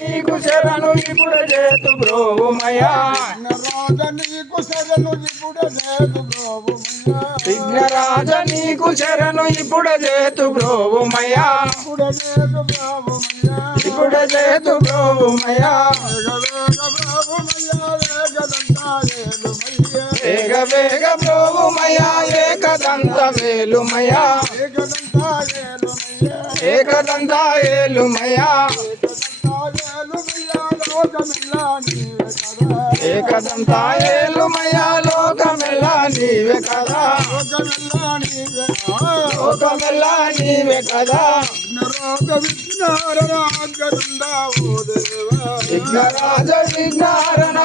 నీకు శరణు ఇప్పుడు చేతు బ్రోవుమయా నీకు శరణు ఇప్పుడు లేదు బ్రోవుమయ్యా విఘ్నరాజ నీకు శరణు ఇప్పుడు చేతు బ్రోవుమయా ఇప్పుడు లేదు బ్రోవుమయ్యా ఇప్పుడు చేతు బ్రోవుమయా వేగ వేగ బ్రోవుమయా ఏకదంత వేలుమయా ఏకదంత ఏలుమయా ఏకదంత ఏలుమయా లోకమెల్లా నీవే కదా. లోకమెల్లా నీవే కదా. విఘ్నరాజ విఘ్నారణ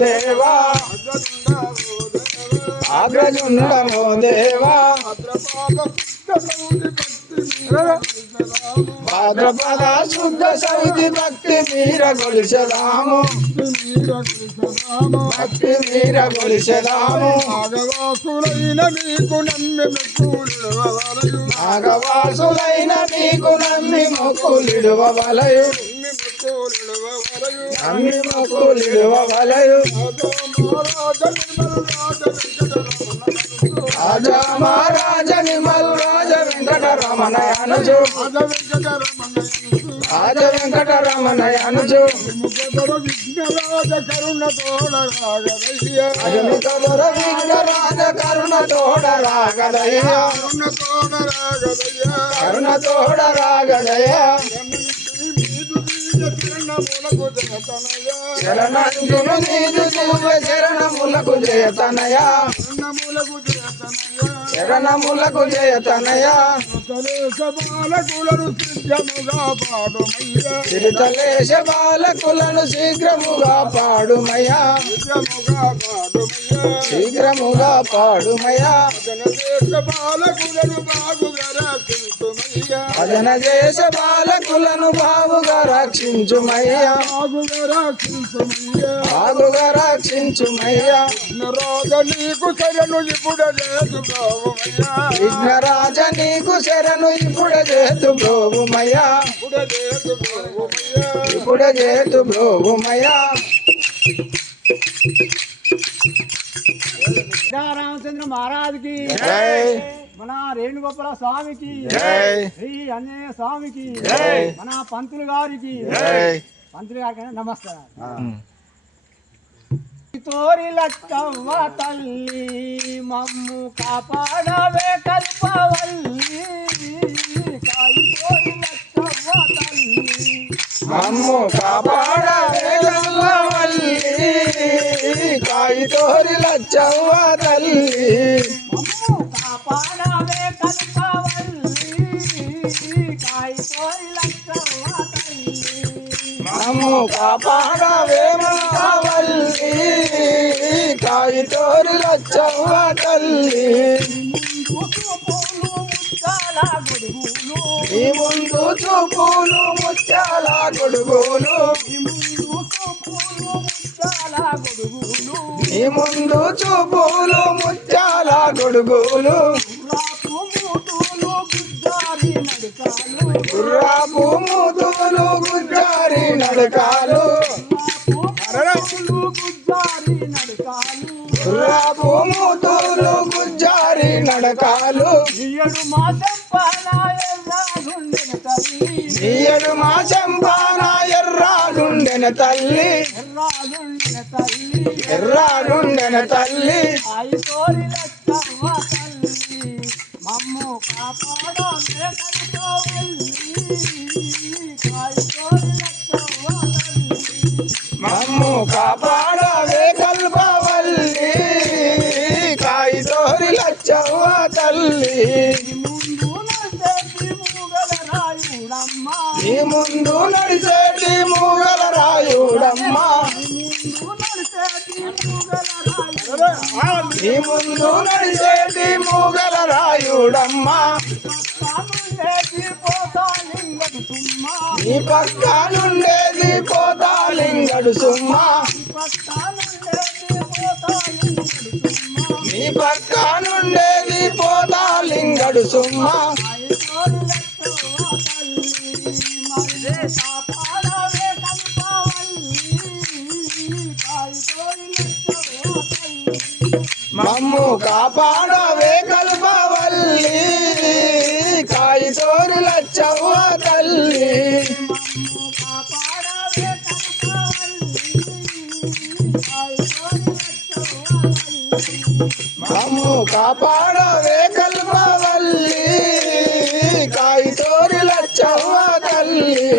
దేవా అగ్రజుండమో దేవా భాద్రపద శుద్ధ సవితి భక్తి మీర గొలిసదాము భక్తి మీర గొలిసదాము నాగవాసులైన మీకు నమ్మి మెక్కులు నాగవాసులైన నీకు నమ్మి మొక్కులిడువ వలయు నమ్మి మొక్కులిడువ వలయు రాజా మహారాజ నిమల్ రామనయానుజు. వెంకటరమణ వెంకట రాజ వెంకటరమణ అనుజు అజమి విఘ్న రాజ కరుణ తోడ రాగదయ్య కరుణ తోడ రాగదయ్య శరణంజును నీదు చూప శరణములకు శరణములకు జయతనయ చిరుతలేశ బాలకులను శీఘ్రముగా పాడుమయ్యా. శీఘ్రముగా పాడుమయ్యా. భజన చేస బాలకులను బావుగా రక్షించుమయ్యా. బాగుగా రక్షించుమయ్యా. రాజ నీకు శరణు ఇప్పుడు లేదు బాబుమయ్యా విఘ్నరాజ నీకు శరణు ఇప్పుడు చేతు బ్రోవుమయ్యా ఇప్పుడు లేదు బాబుమయ్యా ఇప్పుడు చేతు బ్రోవుమయ్యా రామచంద్ర మహారాజ్కి మన రేణుగోపాల స్వామికి. శ్రీ ఆంజనేయ స్వామికి. మన పంతులు గారికి. పంతులు గారికి నమస్కారం. తోరి లక్కవ్వ తల్లి మమ్ము కాపాడవే కల్పవల్లి కాయి తోరి లక్కవ్వ తల్లి మమ్ము కాపాడ వేగల్లవల్లి కాయి తోరి లచ్చవ్వ తల్లి. కాపాడవే కల్పవల్లి కాయి తోరి తల్లి మమ్ము కాపాడ వేమవల్లి కాయి లచ్చవ్వ తల్లి నీ ముందు చూపులు ముత్యాల గొడుగులు. నీ ముందు చూపులు ముత్యాల గొడుగులు గుర్రాపు మూతులు గుజ్జారి నడకాలు. గుర్రాపు మూతులు గుజ్జారి నడకాలు. మా చెప్పాల ఎర్రాగుండెన తల్లి. నీయడు మా చంపాన ఎర్రాడుండెన తల్లి. ఎర్రాడుండెన తల్లి. ఆయి తల్లి మమ్ము కాపాడాలే మమ్ము కాపాడవే కల్పవల్లి కాయి తోరి లచ్చవ్వ తల్లి. నీ ముందు నడిచేటి మూగల నీ ముందు నడిచేటి రాయుడమ్మ నీ ముందు నడిచేటి మూగల రాయుడమ్మ నీ తానుండేటి పోతాలింగడు సుమ్మ. నీ పక్క నుండేది పోతాలింగడు సుమ్మ. మమ్ము కాపాడవే కల్పవల్లి కాయితోరు లచ్చవ్వ తల్లి. మమ్ము కాపాడవే కల్పవల్లి కాయితోరు లచ్చవ్వ తల్లి.